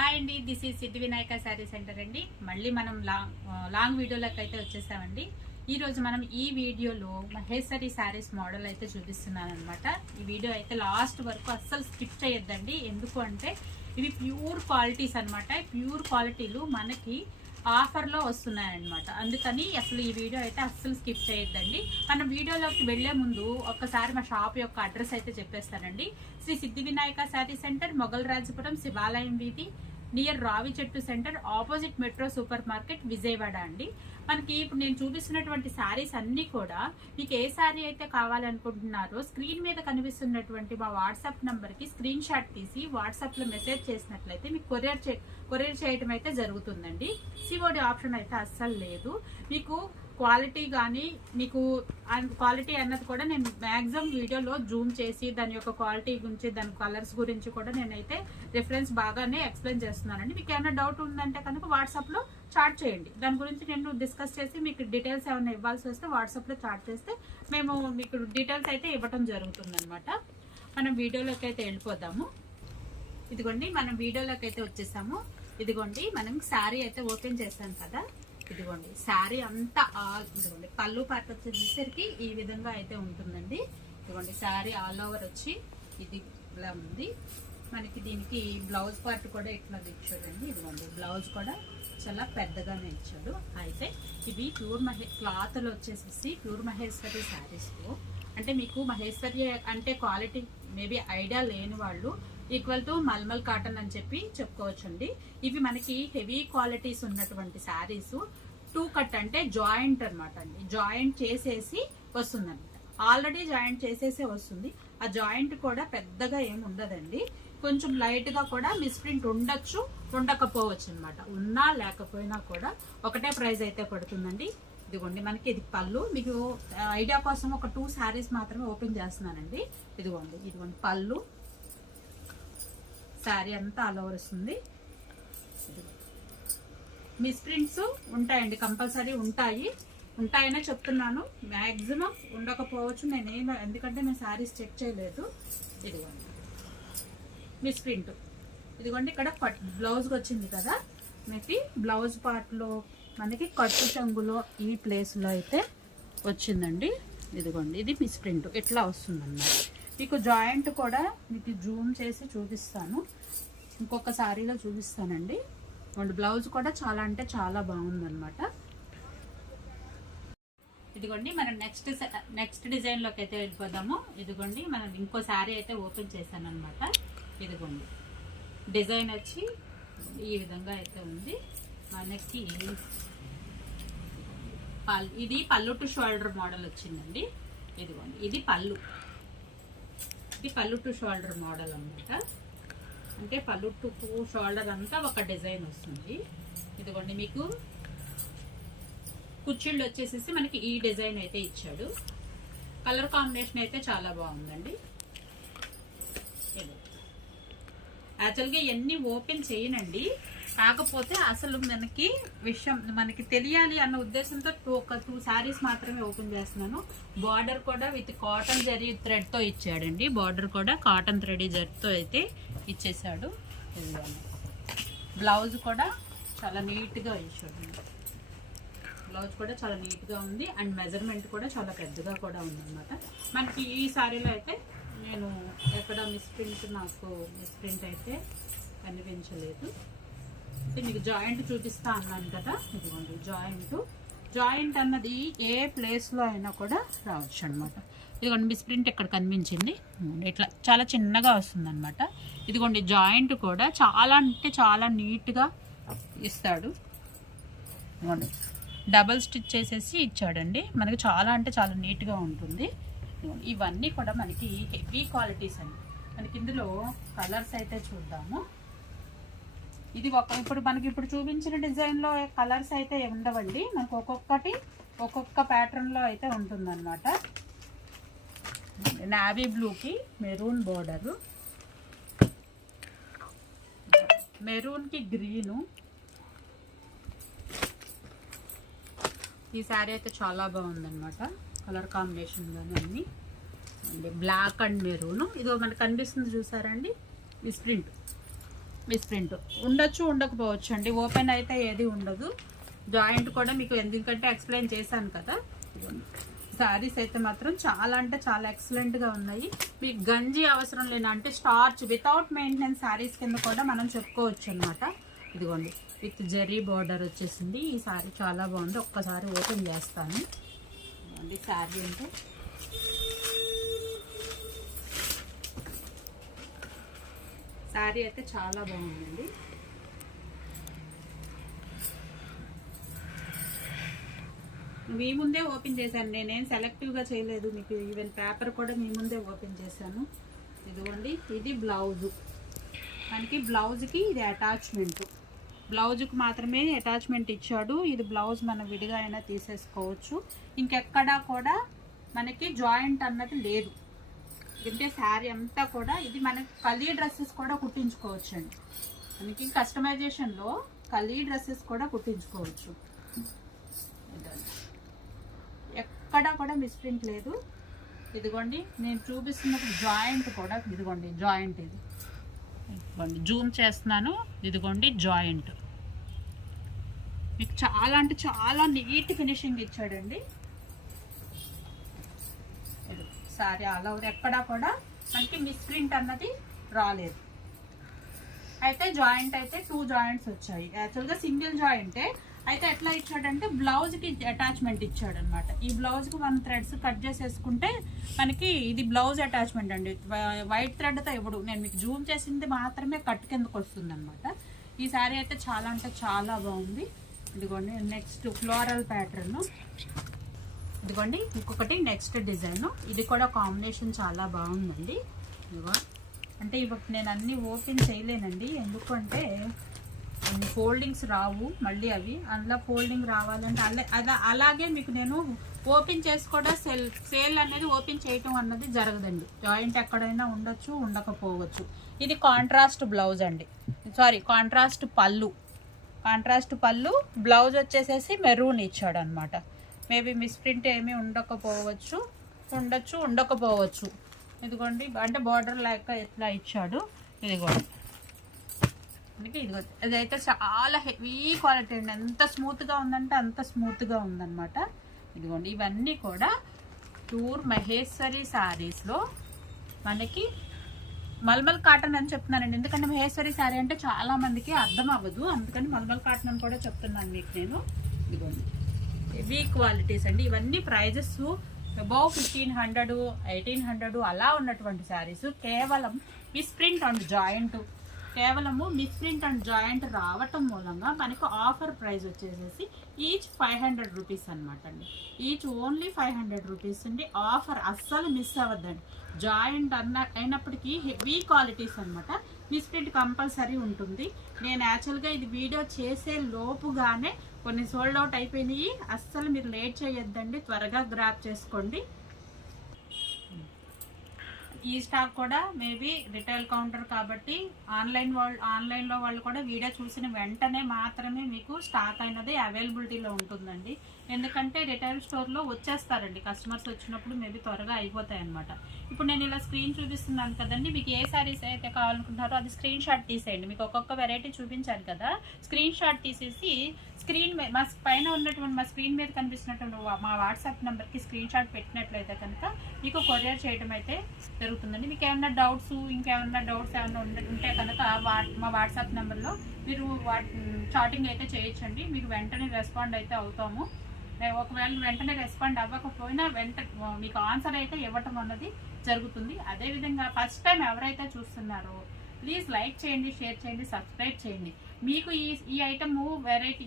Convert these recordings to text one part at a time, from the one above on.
Hi అండి, this is Siddhi Vinayaka sari centre అండి. మళ్ళీ మనం లాంగ్ వీడియోలోకి అయితే వచ్చేసామండి. ఈ రోజు మనం ఈ వీడియోలో మహేశ్వరి శారీస్ మోడల్ అయితే చూపిస్తున్నాను అనమాట. ఈ వీడియో అయితే లాస్ట్ వరకు అస్సలు స్కిప్ చేయొద్దండి. ఎందుకు అంటే ఇవి ప్యూర్ క్వాలిటీస్ అనమాట. ప్యూర్ క్వాలిటీలు మనకి ఆఫర్లో వస్తున్నాయన్నమాట. అందుకని అసలు ఈ వీడియో అయితే అస్సలు స్కిప్ చేయొద్దండి. మనం వీడియోలోకి వెళ్లే ముందు ఒక్కసారి మా షాప్ యొక్క అడ్రస్ అయితే చెప్పేస్తానండి. శ్రీ సిద్ధి వినాయక శారీ సెంటర్, మొగల్ రాజపురం, శివాలయం వీధి, నియర్ రావి చెట్టు centre, opposite metro super market, Vijayawada అండి. మనకి ఇప్పుడు నేను చూపిస్తున్నటువంటి శారీస్ అన్ని కూడా మీకు ఏ శారీ అయితే కావాలనుకుంటున్నారో స్క్రీన్ మీద కనిపిస్తున్నటువంటి మా వాట్సాప్ నంబర్కి స్క్రీన్ షాట్ తీసి వాట్సాప్లో మెసేజ్ చేసినట్లయితే మీకు కొరియర్ చేయటం అయితే జరుగుతుందండి. సిఓడి ఆప్షన్ అయితే అస్సలు లేదు. మీకు క్వాలిటీ కానీ మీకు క్వాలిటీ అన్నది కూడా నేను మ్యాక్సిమం వీడియోలో జూమ్ చేసి దాని యొక్క క్వాలిటీ గురించి, దాని కలర్స్ గురించి కూడా నేనైతే రిఫరెన్స్ బాగానే ఎక్స్ప్లెయిన్ చేస్తున్నానండి. మీకు ఏమైనా డౌట్ ఉందంటే కనుక వాట్సాప్లో చాట్ చేయండి. దాని గురించి నేను డిస్కస్ చేసి మీకు డీటెయిల్స్ ఏమైనా ఇవ్వాల్సి వస్తే వాట్సాప్లో చాట్ చేస్తే మేము మీకు డీటెయిల్స్ అయితే ఇవ్వటం జరుగుతుందన్నమాట. మనం వీడియోలోకి అయితే వెళ్ళిపోదాము. ఇదిగోండి, మనం వీడియోలోకి అయితే వచ్చేసాము. ఇదిగోండి, మనం శారీ అయితే ఓపెన్ చేసాం కదా. ఇదిగోండి శారీ అంతా ఇదిగోండి పళ్ళు పార్ట్ వచ్చేసరికి ఈ విధంగా అయితే ఉంటుందండి. ఇదిగోండి శారీ ఆల్ ఓవర్ వచ్చి ఇది ఇలా ఉంది. మనకి దీనికి బ్లౌజ్ పార్ట్ కూడా ఇట్లా ఇచ్చాడండి. ఇదిగోండి బ్లౌజ్ కూడా చాలా పెద్దగానే ఇచ్చాడు. అయితే ఇవి ప్యూర్ క్లాత్లు వచ్చేసి ప్యూర్ మహేశ్వరి శారీస్లో, అంటే మీకు మహేశ్వరి అంటే క్వాలిటీ మేబీ ఐడియా లేని వాళ్ళు ఈక్వల్ టు మల్మల్ కాటన్ అని చెప్పి చెప్పుకోవచ్చండి. ఇవి మనకి హెవీ క్వాలిటీస్ ఉన్నటువంటి శారీస్. 2 కట్ అంటే జాయింట్ అనమాట అండి. జాయింట్ చేసేసి వస్తుంది అనమాట. ఆల్రెడీ జాయింట్ చేసేసే వస్తుంది. ఆ జాయింట్ కూడా పెద్దగా ఏమి ఉండదండి. కొంచెం లైట్ గా కూడా మిస్ప్రింట్ ఉండొచ్చు, ఉండకపోవచ్చు అనమాట. ఉన్నా లేకపోయినా కూడా ఒకటే ప్రైస్ అయితే పడుతుందండి. ఇదిగోండి మనకి ఇది పళ్ళు. మీకు ఐడియా కోసం ఒక 2 శారీస్ మాత్రమే ఓపెన్ చేస్తున్నానండి. ఇదిగోండి పళ్ళు. శారీ అంతా ఆల్ ఓవర్ వస్తుంది. మిస్ప్రింట్స్ ఉంటాయండి, కంపల్సరీ ఉంటాయనే చెప్తున్నాను. మ్యాక్సిమం ఉండకపోవచ్చు. ఎందుకంటే నేను శారీస్ చెక్ చేయలేదు. ఇదిగోండి మిస్ప్రింట్. ఇదిగోండి ఇక్కడ బ్లౌజ్కి వచ్చింది కదా. మనకి బ్లౌజ్ పార్ట్లో మనకి కట్టు చెంగులో ఈ ప్లేస్లో అయితే వచ్చిందండి. ఇదిగోండి ఇది మిస్ప్రింట్ ఇట్లా వస్తుందన్నమాట. మీకు జాయింట్ కూడా మీకు జూమ్ చేసి చూపిస్తాను. ఇంకొక శారీలో చూపిస్తానండి. బ్లౌజ్ కూడా చాలా అంటే చాలా బాగుందన్నమాట. ఇదిగోండి మనం నెక్స్ట్ డిజైన్లోకి అయితే వెళ్ళిపోదాము. ఇదిగోండి మనం ఇంకో శారీ అయితే ఓపెన్ చేశాను అనమాట. ఇదిగోండి డిజైన్ వచ్చి ఈ విధంగా అయితే ఉంది. మనకి ఇది పళ్ళు టు షోల్డర్ మోడల్ వచ్చిందండి. ఇదిగోండి ఇది పళ్ళు టు షోల్డర్ మోడల్ అనమాట. అంటే పళ్ళు టు షోల్డర్ అంతా ఒక డిజైన్ వస్తుంది. ఇదిగోండి మీకు కుచ్చిళ్ళు వచ్చేసేసి మనకి ఈ డిజైన్ అయితే ఇచ్చాడు. కలర్ కాంబినేషన్ అయితే చాలా బాగుందండి. యాక్చువల్గా ఇవన్నీ ఓపెన్ చేయనండి. కాకపోతే అసలు మనకి తెలియాలి అన్న ఉద్దేశంతో ఒక 2 శారీస్ మాత్రమే ఓపెన్ చేస్తున్నాను. బార్డర్ కూడా విత్ కాటన్ జరీ థ్రెడ్తో ఇచ్చాడండి. బార్డర్ కూడా కాటన్ థ్రెడ్ జరీతో అయితే ఇచ్చేసాడు. బ్లౌజ్ కూడా చాలా నీట్గా ఇచ్చాడు. బ్లౌజ్ కూడా చాలా నీట్గా ఉంది. అండ్ మెజర్మెంట్ కూడా చాలా పెద్దగా కూడా ఉందన్నమాట. మనకి ఈ శారీలో అయితే నేను ఎక్కడ మిస్ప్రింట్ అయితే కనిపించలేదు. అంటే మీకు జాయింట్ చూపిస్తా అన్నాను కదా. ఇదిగోండి జాయింట్ అన్నది ఏ ప్లేస్లో అయినా కూడా రావచ్చు అనమాట. ఇదిగోండి మిస్ప్రింట్ ఇక్కడ కనిపించింది. ఇట్లా చాలా చిన్నగా వస్తుందన్నమాట. ఇదిగోండి జాయింట్ కూడా చాలా అంటే చాలా నీట్గా ఇస్తాడు. ఇదిగోండి డబల్ స్టిచ్ చేసేసి ఇచ్చాడండి. మనకి చాలా అంటే చాలా నీట్గా ఉంటుంది. ఇవన్నీ కూడా మనకి హెవీ క్వాలిటీస్ అండి. మనకి ఇందులో కలర్స్ అయితే చూద్దాము. ఇది ఇప్పుడు చూపించిన డిజైన్లో కలర్స్ అయితే ఉండవండి. మనకు ఒక్కొక్క ప్యాటర్న్లో అయితే ఉంటుందన్నమాట. నావీ బ్లూకి మెరూన్ బోర్డరు, మెరూన్కి గ్రీను. ఈ శారీ అయితే చాలా బాగుందన్నమాట. కలర్ కాంబినేషన్ కానీ అన్నీ బ్లాక్ అండ్ మెరూన్. ఇదో మనకు కనిపిస్తుంది చూసారండి మిస్ప్రింట్. మిస్ ప్రింట్ ఉండొచ్చు, ఉండకపోవచ్చు అండి. ఓపెన్ అయితే ఏది ఉండదు. జాయింట్ కూడా మీకు ఎందుకంటే ఎక్స్ప్లెయిన్ చేశాను కదా. శారీస్ అయితే మాత్రం చాలా అంటే చాలా ఎక్సలెంట్గా ఉన్నాయి. మీకు గంజి అవసరం లేని అంటే స్టార్చ్ వితౌట్ మెయింటెనెన్స్ శారీస్ కింద కూడా మనం చెప్పుకోవచ్చు అనమాట. ఇదిగోండి విత్ జెర్రీ బార్డర్ వచ్చేసింది. ఈ శారీ చాలా బాగుంది. ఒక్కసారి ఓపెన్ చేస్తాను. ఇదిగోండి శారీ అంటే శారీ అయితే చాలా బాగుందండి. మీ ముందే ఓపెన్ చేశాను, నేనేం సెలెక్టివ్గా చేయలేదు. మీకు ఈవెన్ పేపర్ కూడా మీ ముందే ఓపెన్ చేశాను. ఇదిగోండి ఇది బ్లౌజు. మనకి బ్లౌజ్కి ఇది అటాచ్మెంట్, బ్లౌజ్కి మాత్రమే అటాచ్మెంట్ ఇచ్చాడు. ఇది బ్లౌజ్ మనం విడిగా అయినా తీసేసుకోవచ్చు. ఇంకెక్కడా కూడా మనకి జాయింట్ అన్నది లేదు. అంటే శారీ అంతా కూడా ఇది మనకి కలీ డ్రెస్సెస్ కూడా కుట్టించుకోవచ్చు అండి. మనకి కస్టమైజేషన్లో కలీ డ్రెస్సెస్ కూడా కుట్టించుకోవచ్చు. ఎక్కడా కూడా మిస్ప్రింట్ లేదు. ఇదిగోండి నేను చూపిస్తున్నప్పుడు జాయింట్ కూడా ఇదిగోండి జాయింట్, ఇది ఇదిగోండి జూమ్ చేస్తున్నాను. ఇదిగోండి జాయింట్ మీకు చాలా అంటే చాలా నీట్ ఫినిషింగ్ ఇచ్చాడండి. సారీ ఆల్ ఓవర్ ఎక్కడా కూడా మనకి మిస్ప్రింట్ అన్నది రాలేదు. అయితే జాయింట్ అయితే 2 జాయింట్స్ వచ్చాయి. యాక్చువల్గా సింగిల్ జాయింటే. అయితే ఎట్లా ఇచ్చాడంటే బ్లౌజ్కి అటాచ్మెంట్ ఇచ్చాడు అనమాట. ఈ బ్లౌజ్కి మనం థ్రెడ్స్ కట్ చేసేసుకుంటే మనకి ఇది బ్లౌజ్ అటాచ్మెంట్ అండి. వైట్ థ్రెడ్తో ఇవ్వడు. నేను మీకు జూమ్ చేసింది మాత్రమే కట్ కిందకు వస్తుంది అనమాట. ఈ శారీ అయితే చాలా అంటే చాలా బాగుంది. ఇదిగోండి నెక్స్ట్ ఫ్లోరల్ ప్యాటర్న్. ఇదిగోండి ఇంకొకటి నెక్స్ట్ డిజైన్. ఇది కూడా కాంబినేషన్ చాలా బాగుందండి. ఇదిగో అంటే ఇప్పుడు నేను అన్నీ ఓపెన్ చేయలేనండి, ఎందుకంటే ఫోల్డింగ్స్ రావు మళ్ళీ అవి. అందులో ఫోల్డింగ్ రావాలంటే అలాగే మీకు నేను ఓపెన్ చేసి కూడా సేల్ అనేది ఓపెన్ చేయటం అన్నది జరగదండి. జాయింట్ ఎక్కడైనా ఉండొచ్చు, ఉండకపోవచ్చు. ఇది కాంట్రాస్ట్ బ్లౌజ్ అండి, సారీ కాంట్రాస్ట్ పళ్ళు. కాంట్రాస్ట్ పళ్ళు, బ్లౌజ్ వచ్చేసేసి మెరూన్ ఇచ్చాడు అనమాట. మేబీ మిస్ప్రింట్ ఏమీ ఉండకపోవచ్చు, ఉండొచ్చు, ఉండకపోవచ్చు. ఇదిగోండి అంటే బార్డర్ లేక ఎట్లా ఇచ్చాడు. ఇదిగోండి ఇదిగో ఇదైతే చాలా హెవీ క్వాలిటీ అండి. ఎంత స్మూత్గా ఉందంటే అంత స్మూత్గా ఉందన్నమాట. ఇదిగోండి ఇవన్నీ కూడా ప్యూర్ మహేశ్వరి శారీస్లో మనకి మల్మల్ కాటన్ అని చెప్తున్నానండి. ఎందుకంటే మహేశ్వరి శారీ అంటే చాలా మందికి అర్థం అవ్వదు, అందుకని మల్మల్ కాటన్ అని కూడా చెప్తున్నాను మీకు నేను. ఇదిగోండి హెవీ క్వాలిటీస్ అండి. ఇవన్నీ ప్రైజెస్ అబౌవ్ 1500, 1800 అలా ఉన్నటువంటి శారీస్. కేవలం మిస్ప్రింట్ అండ్ జాయింట్, కేవలము మిస్ప్రింట్ అండ్ జాయింట్ రావటం మూలంగా మనకు ఆఫర్ ప్రైస్ వచ్చేసేసి ఈచ్ 500 రూపీస్ అనమాట అండి. ఈచ్ ఓన్లీ 500 రూపీస్ అండి. ఆఫర్ అస్సలు మిస్ అవ్వద్దండి. జాయింట్ అయినప్పటికీ హెవీ క్వాలిటీస్ అనమాట. మిస్ప్రింట్ కంపల్సరీ ఉంటుంది. నేను యాక్చువల్గా ఇది వీడియో చేసే లోపుగానే కొన్ని సోల్డ్ అవుట్ అయిపోయినాయి. అస్సలు మీరు లేట్ చేయొద్దండి, త్వరగా గ్రాప్ చేసుకోండి. ఈ స్టాక్ కూడా మేబీ రిటైల్ కౌంటర్ కాబట్టి ఆన్లైన్లో వాళ్ళు కూడా వీడియో చూసిన వెంటనే మాత్రమే మీకు స్టాక్ అయినది అవైలబిలిటీలో ఉంటుందండి. ఎందుకంటే రిటైల్ స్టోర్లో వచ్చేస్తారండి, కస్టమర్స్ వచ్చినప్పుడు మేబీ త్వరగా అయిపోతాయి అనమాట. ఇప్పుడు నేను ఇలా స్క్రీన్ చూపిస్తున్నాను కదండి, మీకు ఏ శారీస్ అయితే కావాలనుకుంటారో అది స్క్రీన్ షాట్ తీసేయండి. మీకు ఒక్కొక్క వెరైటీ చూపించాను కదా, స్క్రీన్ షాట్ తీసేసి స్క్రీన్ మా పైన ఉన్నటువంటి మా స్క్రీన్ మీద కనిపిస్తున్నటువంటి మా వాట్సాప్ నెంబర్కి స్క్రీన్ షాట్ పెట్టినట్లయితే కనుక మీకు కొరియర్ చేయడం అయితే జరుగుతుందండి. మీకు ఏమైనా డౌట్స్, ఇంకేమైనా డౌట్స్ ఏమైనా ఉంటే కనుక మా వాట్సాప్ నెంబర్లో మీరు చాటింగ్ అయితే చేయొచ్చండి. మీకు వెంటనే రెస్పాండ్ అయితే అవుతాము. ఒకవేళ వెంటనే రెస్పాండ్ అవ్వకపోయినా మీకు ఆన్సర్ అయితే ఇవ్వటం అన్నది జరుగుతుంది. అదేవిధంగా ఫస్ట్ టైం ఎవరైతే చూస్తున్నారో ప్లీజ్ లైక్ చేయండి, షేర్ చేయండి, సబ్స్క్రైబ్ చేయండి. మీకు ఈ ఐటమ్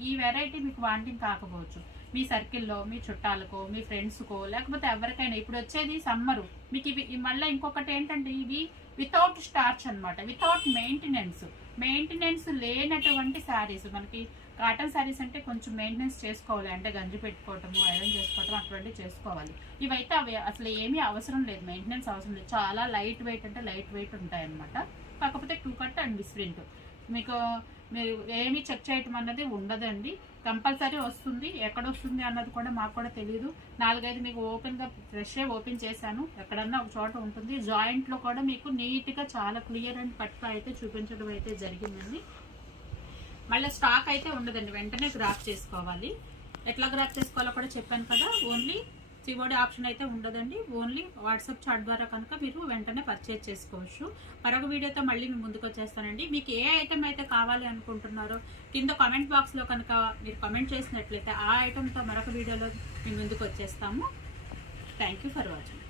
ఈ వెరైటీ మీకు వాంటింగ్ కాకపోవచ్చు, మీ సర్కిల్లో మీ చుట్టాలకో మీ ఫ్రెండ్స్కో లేకపోతే ఎవరికైనా. ఇప్పుడు వచ్చేది సమ్మరు, మీకు ఇవి మళ్ళీ ఇంకొకటి ఏంటంటే ఇవి వితౌట్ స్టార్చ్ అనమాట, వితౌట్ మెయింటెనెన్స్ లేనటువంటి శారీస్. మనకి కాటన్ శారీస్ అంటే కొంచెం మెయింటెనెన్స్ చేసుకోవాలి, అంటే గంజి పెట్టుకోవటము, ఐరన్ చేసుకోవటం అటువంటివి చేసుకోవాలి. ఇవైతే అవి అసలు ఏమీ అవసరం లేదు, మెయింటెనెన్స్ అవసరం లేదు. చాలా లైట్ వెయిట్ అంటే లైట్ వెయిట్ ఉంటాయి అనమాట. కాకపోతే 2 కట్ అండ్ మిస్ప్రింట్. మీకు మీరు ఏమి చెక్ చేయటం అన్నది ఉండదండి. కంపల్సరీ వస్తుంది. ఎక్కడ వస్తుంది అన్నది కూడా మాకు కూడా తెలియదు. 4-5 మీకు ఓపెన్గా ఫ్రెష్ ఓపెన్ చేశాను. ఎక్కడన్నా ఒక చోట ఉంటుంది. జాయింట్లో కూడా మీకు నీట్గా చాలా క్లియర్ అండ్ కట్గా అయితే చూపించడం అయితే జరిగిందండి. మళ్ళీ స్టాక్ అయితే ఉండదండి, వెంటనే గ్రాఫ్ చేసుకోవాలి. ఎట్లా గ్రాఫ్ చేసుకోవాలో కూడా చెప్పాను కదా. ఓన్లీ సిఓడి ఆప్షన్ అయితే ఉండదండి. ఓన్లీ వాట్సాప్ చాట్ ద్వారా కనుక మీరు వెంటనే పర్చేజ్ చేసుకోవచ్చు. మరొక వీడియోతో మళ్ళీ మీ ముందుకు వచ్చేస్తానండి. మీకు ఏ ఐటమ్ అయితే కావాలి అనుకుంటున్నారో కింద కామెంట్ బాక్స్లో కనుక మీరు కామెంట్ చేసినట్లయితే ఆ ఐటమ్తో మరొక వీడియోలో మీ ముందుకు వచ్చేస్తాము. Thank you for watching.